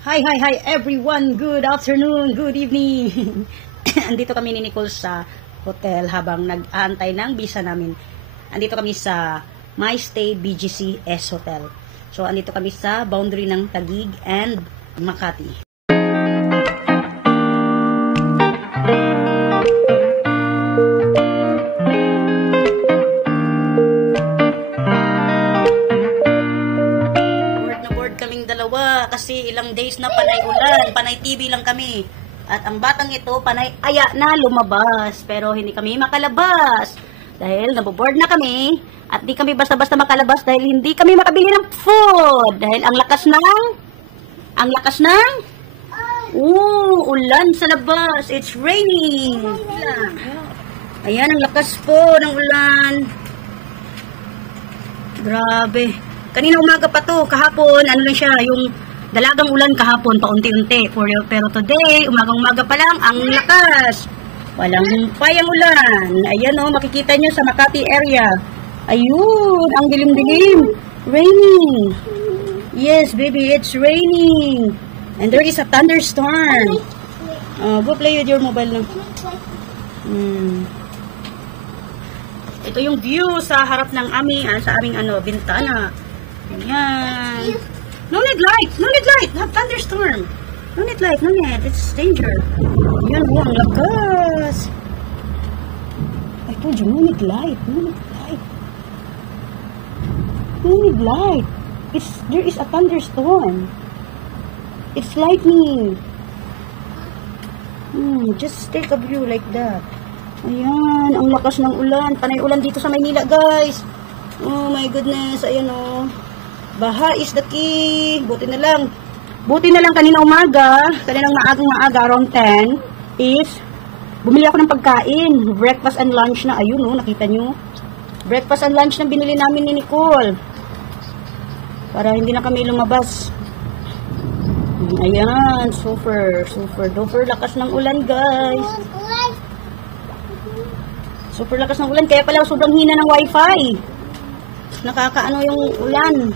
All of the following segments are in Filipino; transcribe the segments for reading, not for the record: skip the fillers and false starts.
Hi everyone! Good afternoon, good evening! Andito kami ni Nicole sa hotel habang nag-aantay ng visa namin. Andito kami sa My Stay BGC S Hotel. So, andito kami sa boundary ng Taguig and Makati. Dalawa kasi ilang days na panay ulan, panay TV lang kami. At ang batang ito panay aya na lumabas, pero hindi kami makalabas dahil naboboard na kami at di kami basta-basta makalabas dahil hindi kami makabili ng food dahil ang lakas ng ulan sa labas. It's raining. Ayan, ang lakas po ng ulan. Grabe. Kanina umaga pa to, kahapon, ano lang siya, yung dalagang ulan kahapon, paunti-unti. Pero today, umaga pa lang, ang lakas. Walang humpay ang ulan. Ayan o, makikita nyo sa Makati area. Ayun, ang dilim-dilim. Raining. Yes, baby, it's raining. And there is a thunderstorm. Go play with your mobile now. Ito yung view sa harap ng sa aming bintana. Ayan. No need light. Have thunderstorm. No need light. It's danger. Ayan, ang lakas. I told you, no need light. There is a thunderstorm. It's lightning. Just take a view like that. Ayan, ang lakas ng ulan. Panay ulan dito sa Maynila, guys. Oh my goodness. Ayan o. Baha is the key. Buti na lang kaninang maaga, around 10, is bumili ako ng pagkain. Breakfast and lunch na. Ayun o, nakita nyo. Breakfast and lunch na binili namin ni Nicole. Para hindi na kami lumabas. Ayan, super lakas ng ulan, guys. Super lakas ng ulan. Kaya pala sobrang hina ng wifi. Nakakaano yung ulan.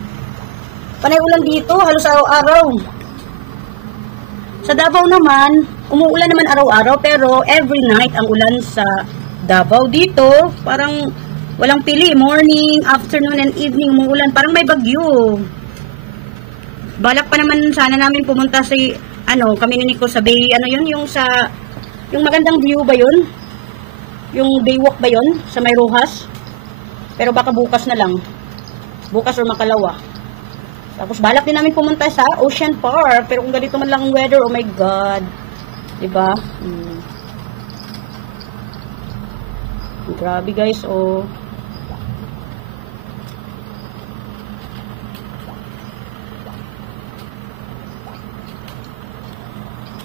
Panay ulan dito, halos araw-araw. Sa Davao naman, umuulan naman araw-araw, pero every night ang ulan sa Davao dito, parang walang pili. Morning, afternoon, and evening umuulan. Parang may bagyo. Balak pa naman sana namin pumunta sa, kami ni Nico sa Bay, yung magandang view ba yun? Yung Baywalk ba yun? Sa May Rojas? Pero baka bukas na lang. Bukas or makalawa. Tapos balak din namin pumunta sa Ocean Park. Pero kung ganito man lang ang weather, oh my God. Diba? Grabe guys, oh.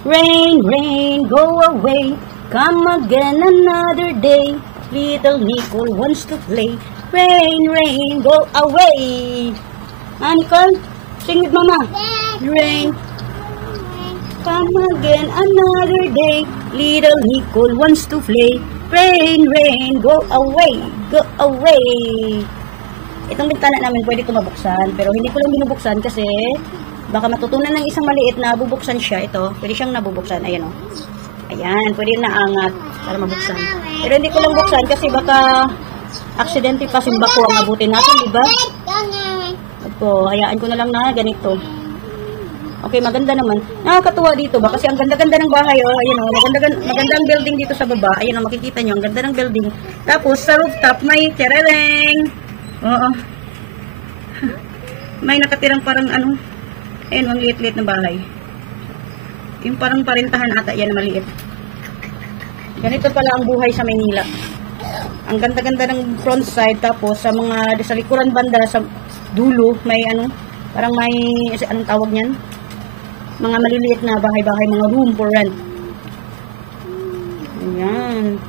Rain, go away. Come again another day. Little Nicole wants to play. Rain, go away. Nicole, sing with mama. Rain, come again another day. Little Nicole wants to play. Rain, go away. Itong bintana namin pwede ko mabuksan, pero hindi ko lang binubuksan kasi baka matutunan ng isang maliit na bubuksan siya. Ito, pwede siyang nabubuksan. Ayan o. Ayan, pwede naangat para mabuksan. Pero hindi ko lang buksan kasi baka aksidente pa simba ko ang abutin natin, diba? Ito, hayaan ko na lang na ganito. Okay, maganda naman. Nakakatuwa dito ba? Kasi ang ganda-ganda ng bahay, oh. Ayan o, magandang building dito sa baba. Ayan o, makikita nyo, ang ganda ng building. Tapos, sa rooftop, may terereng. Oo. May nakatirang parang ayun, ang liit-liit na bahay. Yung parang parintahan ata, yan maliit. Ganito pala ang buhay sa Maynila. Ang ganda-ganda ng front side, tapos sa likuran banda, sa dulo, may parang may, anong tawag niyan? Mga maliliit na bahay-bahay, mga room for rent. Ayan.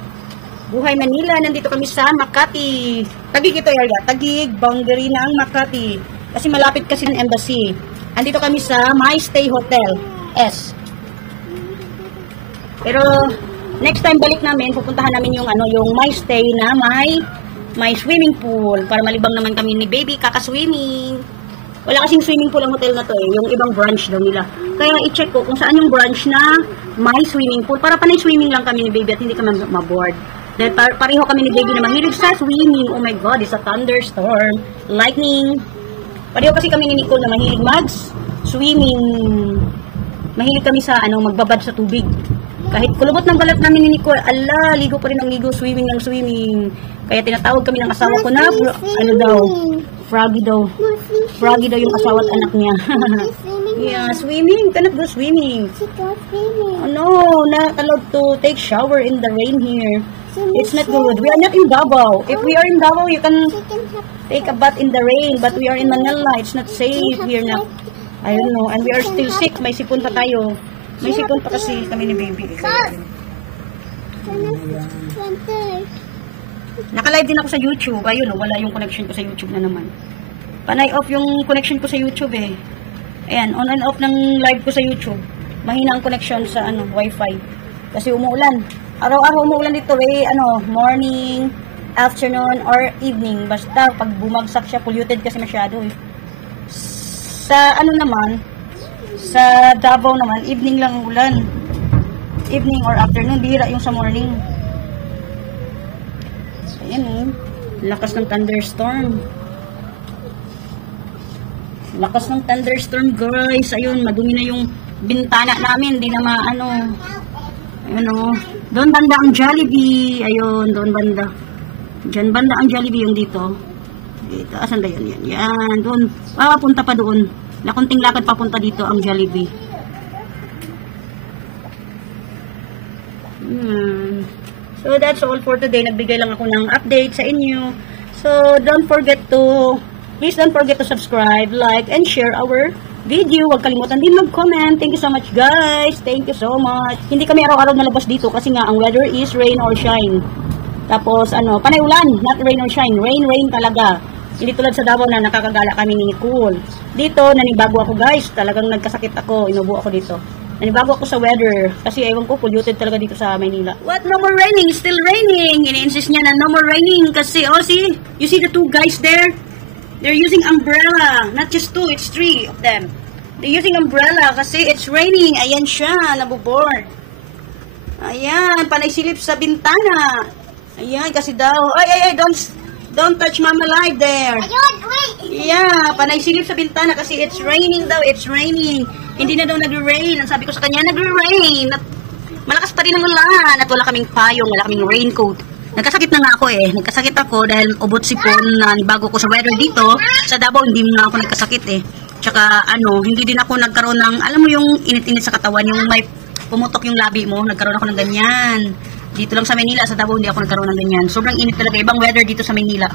Buhay Manila, nandito kami sa Makati. Taguig ito area, Taguig, boundary ng Makati. Kasi malapit kasi ng embassy. Andito kami sa My Stay Hotel S. Pero next time balik namin, pupuntahan namin yung My Stay na may swimming pool para malibang naman kami ni baby kakaswimming. Wala kasing swimming pool ang hotel na to eh. Yung ibang branch daw nila. Kaya i-check ko kung saan yung branch na may swimming pool. Para panay swimming lang kami ni baby at hindi kami maboard. Dahil pareho kami ni baby na mahilig sa swimming. Oh my God, it's a thunderstorm. Lightning. Pareho kasi kami ni Nicole na mahilig mag-swimming. Mahilig kami sa magbabad sa tubig. Kahit kulubot ng balat namin ni Nicole, ala, ligo pa rin ng ligo, swimming ng swimming. Kaya tinatawag kami ng asawa ko na, Froggy daw. Froggy daw yung asawa at anak niya. Yeah, swimming. Cannot go swimming. Oh, no, not allowed to take shower in the rain here. It's not good. We are not in Davao. If we are in Davao, you can take a bath in the rain. But we are in Manila. It's not safe here na. I don't know. And we are still sick. May sipon pa tayo. May sipon pa kasi kami ni baby. Naka-live din ako sa YouTube. Ayun, wala yung connection ko sa YouTube na naman. Panay off yung connection ko sa YouTube eh. Ayan, on and off ng live ko sa YouTube. Mahina ang connection sa Wi-Fi. Kasi umuulan. Araw-araw umuulan dito eh. Morning, afternoon, or evening. Basta pag bumagsak siya, polluted kasi masyado eh. Sa naman, sa Davao naman, evening lang ang ulan. Evening or afternoon, bihira yung sa morning. Ayan eh. Lakas ng thunderstorm. Lakas ng thunderstorm, guys. Ayun, madumi na yung bintana namin. Hindi na Ayun o. Doon banda ang Jollibee. Ayun, doon banda. Diyan banda ang Jollibee yung dito. Dito. Asan ba yan? Yan. Doon. Punta pa doon. Nakunting lakad papunta dito ang Jollibee. So that's all for today. Nagbigay lang ako ng update sa inyo. So please don't forget to subscribe, like, and share our video. Huwag kalimutan din mag-comment. Thank you so much, guys. Thank you so much. Hindi kami araw-araw nalabas dito kasi nga ang weather is rain or shine. Tapos panay ulan, not rain or shine. Rain talaga. Hindi tulad sa Davao na nakakagala kami ni Nicole. Dito, nanibago ako guys. Talagang nagkasakit ako. Inubo ako dito. Nanibago ako sa weather. Kasi ewan ko, polluted talaga dito sa Maynila. What? No more raining? It's still raining. Ini-insist niya na no more raining. Kasi, see? You see the two guys there? They're using umbrella. Not just two, it's three of them. They're using umbrella kasi it's raining. Ayan siya, nabuboard. Ayan, panay silip sa bintana. Ayan, kasi daw. Ay, don't touch Mama Live there. Ayun, wait. Yeah, panay silip sa bintana kasi it's raining daw. It's raining. Hindi na daw nagre-rain. Ang sabi ko sa kanya, nagre-rain. Malakas pa rin ang ulan. At wala kaming payong, wala kaming raincoat. Nagkasakit na nga ako eh. Nagkasakit ako dahil ubot sipon na bago ko sa weather dito. Sa Davao, hindi na ako nagkasakit eh. Tsaka hindi din ako nagkaroon ng, alam mo yung init-init sa katawan, yung may pumutok yung labi mo, nagkaroon ako ng ganyan. Dito lang sa Maynila, sa Davao hindi ako nagkaroon ng ganyan. Sobrang init talaga, ibang weather dito sa Maynila.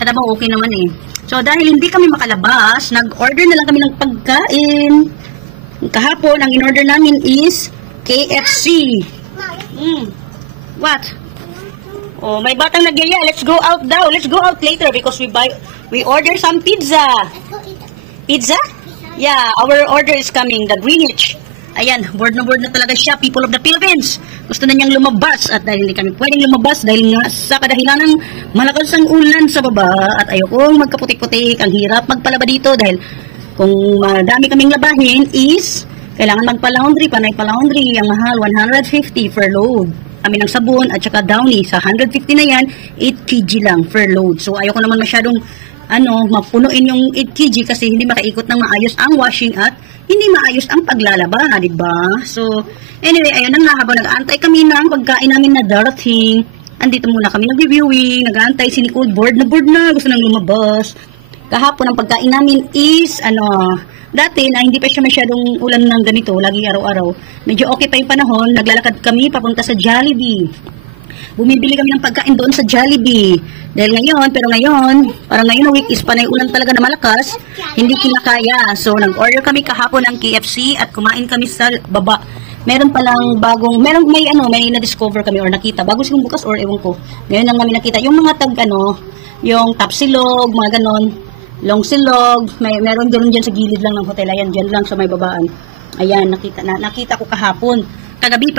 Sa Davao okay naman eh. So dahil hindi kami makalabas, nag-order na lang kami ng pagkain. Kahapon, ang in-order namin is KFC. What? Oh, may batang nagyaya. Let's go out daw. Let's go out later because we order some pizza. Pizza? Yeah, our order is coming. The Greenwich. Ayan, board na talaga siya. People of the Philippines. Gusto na niyang lumabas. At dahil hindi kami pwedeng lumabas dahil nga sa kadahilan ng malakas ang ulan sa baba at ayokong magkaputik-putik. Ang hirap magpalaba dito dahil kung madami kaming labahin is kailangan magpa-laundry. Panay pa-laundry. Ang mahal, 150 per load. Kami ng sabon at saka downy. Sa 150 na yan, 8 kg lang per load. So ayoko naman masyadong mapunuin yung 8 kg kasi hindi makaikot ng maayos ang washing at hindi maayos ang paglalaba, di ba? So, anyway, ayun na nga, habang nag-aantay kami ng pagkain namin na darating, andito muna kami nag-reviewing, nag-aantay si Nicole, board na, gusto nang lumabas. Kahapon, ang pagkain namin is, dati na hindi pa siya masyadong ulan ng ganito, lagi araw-araw. Medyo okay pa yung panahon, naglalakad kami papunta sa Jollibee. Bumibili kami ng pagkain doon sa Jollibee. Dahil parang ngayon week is panay ulan talaga na malakas, hindi kinakaya. So, nag-order kami kahapon ng KFC at kumain kami sa baba. Meron palang bagong, may na-discover kami or nakita. Bago silang bukas or ewan ko. Ngayon lang kami nakita. Yung mga yung top silog, mga ganon, long silog, meron ganoon dyan sa gilid lang ng hotel. Ayan, dyan lang sa may babaan. Ayan, nakita ko kahapon. Kagabi,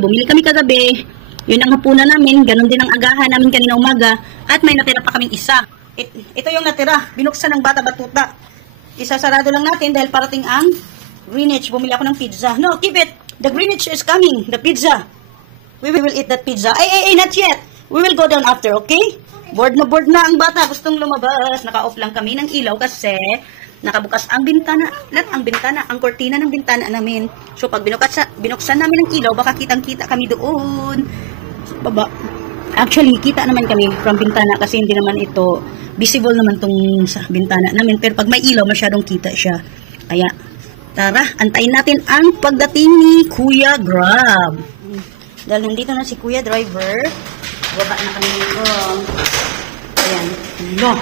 bumili kami kagabi. Yun ang hapunan namin, ganun din ang agahan namin kanina umaga, at may natira pa kaming isa. Ito yung natira, binuksan ng bata batuta. isasarado lang natin dahil parating ang Greenwich. Bumili ako ng pizza. No, keep it. The Greenwich is coming. The pizza. We will eat that pizza. Ay, not yet. We will go down after, okay? Bored na ang bata. Gustong lumabas. Naka-off lang kami ng ilaw kasi nakabukas ang bintana. Ang bintana, ang kortina ng bintana namin. So, pag binuksan namin ang ilaw, baka kitang-kita kami doon. Baba. Actually, kita naman kami from bintana kasi hindi naman ito visible naman tong sa bintana namin. Pero pag may ilaw, masyadong kita siya. Kaya, tara, antayin natin ang pagdating ni Kuya Grab. Dahil nandito na si Kuya Driver, baba na kami dito. Ayan. No.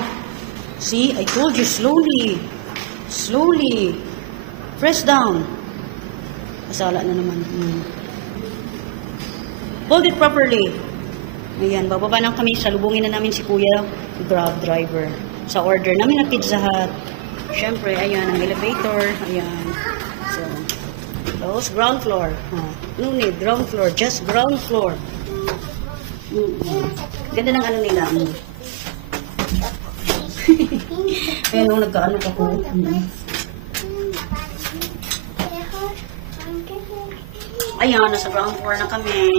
See, I told you, slowly. Slowly. Press down. Masala na naman. Hold it properly. Ayan, bababa na kami. Salubungin na namin si Kuya Grab Driver. Sa order namin na Pizza Hut. Siyempre, ayan, ang elevator. Ayan. So, those ground floor. No need, ground floor. Just ground floor. Ganda ng ano nila. Ayan, nagkaano ako. Ayan, nasa ground floor na kami.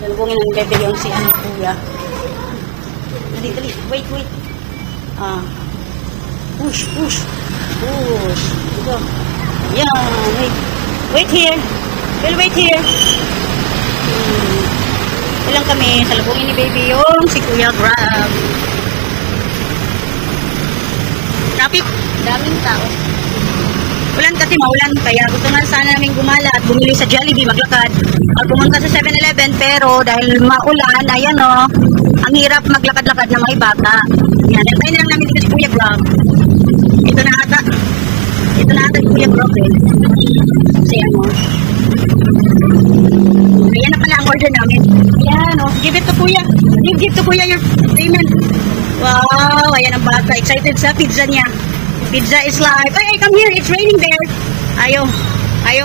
Nalubungin ang bebe yung si ano, Kuya. Dali. Wait. Push. Go. Ayan, wait here. We'll wait here. Ilang kami. Salubungin ni baby yung si Kuya Grab. Traffic. Daming tao. Ulan kasi maulan, kaya gusto nga sana namin gumala at bumili sa Jollibee, maglakad. At pumunta sa 7-Eleven, pero dahil maulan, ayan o, ang hirap maglakad-lakad ng may bata. Yan, antayin lang namin dito si Kuya Grab. Ito na ata si Kuya Grab eh. Kasi ano, ayan na pala ang order namin. Ayan o, give it to Kuya. Give to Kuya your payment. Wow, ayan ang bata, excited sa pizza niya. Pizza is live. Ay, come here. It's raining there. Ayaw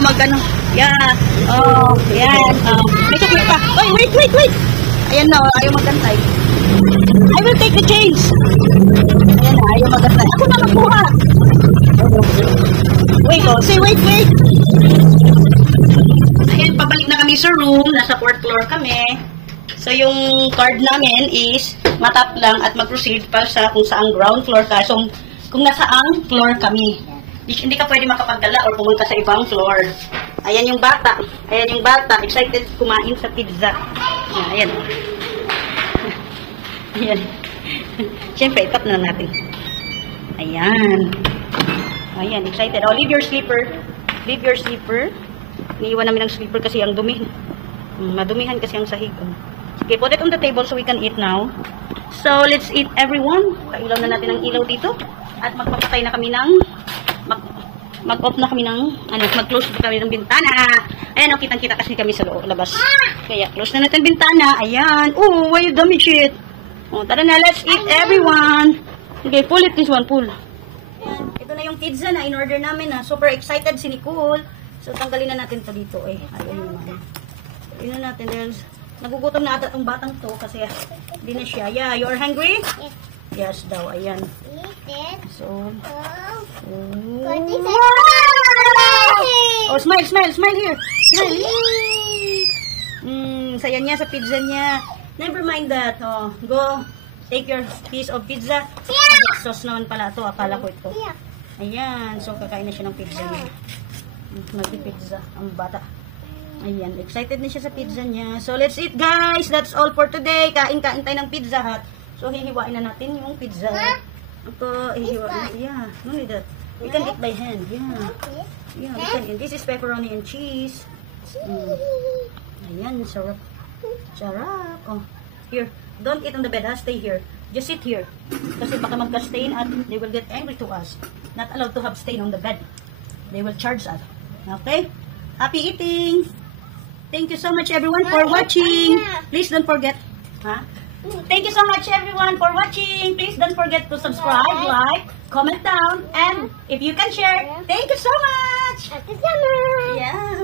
magano. Yeah. Oh, yan. May chocolate pa. Oy, wait. Ayan na, ayaw magantay. I will take the change. Ayan na, ayaw magantay. Ako na magkuha. Wait, say wait. Ayan, pabalik na kami sa room. Nasa 4th floor kami. So, yung card namin is matap lang at mag-proceed pa sa kung saan ground floor ka. So, kung nasaang floor kami. Hindi ka pwede makapagdala or pumunta sa ibang floor. Ayan yung bata. Excited kumain sa pizza. Ayan. Ayan. Siyempre, tap na natin. Ayan, excited. Oh, leave your slipper. Iniiwan namin ang slipper kasi ang dumi. Madumihan kasi ang sahig. Okay, put it on the table so we can eat now. So, let's eat everyone. Pailaw na natin ang ilaw dito. At magpapatay na kami ng mag-off na kami ng mag-close na kami ng bintana. Ayan, kitang-kita kasi kami sa labas. Kaya close na natin bintana. Ayan. Oh, why you damage it? Oh, tara na, let's eat everyone. Okay, pull it, this one, pull. Ayan, ito na yung pizza na in-order namin na. Super excited si Nicole. So, tanggalin na natin to dito eh. Ayun naman. Tanggalin na natin dahil nagugutom na ata itong batang to kasi hindi na siya. Yeah, you're hungry? Yes daw, ayan. So, oh, smile here. Smile. Saya niya sa pizza niya. Never mind that. Oh, go. Take your piece of pizza. Sauce naman pala ito. Akala ko ito. Ayan. So, kakain na siya ng pizza niya. Mag-pizza ang bata. Ayan. Excited na siya sa pizza niya. So, let's eat, guys. That's all for today. Kain-kain tayo ng Pizza Hut. So, hihiwain na natin yung pizza. Ito, hihiwain. Yeah, no need that. We can eat by hand. Yeah, we can eat. This is pepperoni and cheese. Ayan, sarap. Oh, here. Don't eat on the bed, ha? Stay here. Just sit here. Kasi baka magka-stain at they will get angry to us. Not allowed to have stain on the bed. They will charge us. Okay? Happy eating! Thank you so much, everyone, for watching. Please don't forget. Thank you so much, everyone, for watching. Please don't forget to subscribe, like, comment down, and if you can share, thank you so much. Yeah.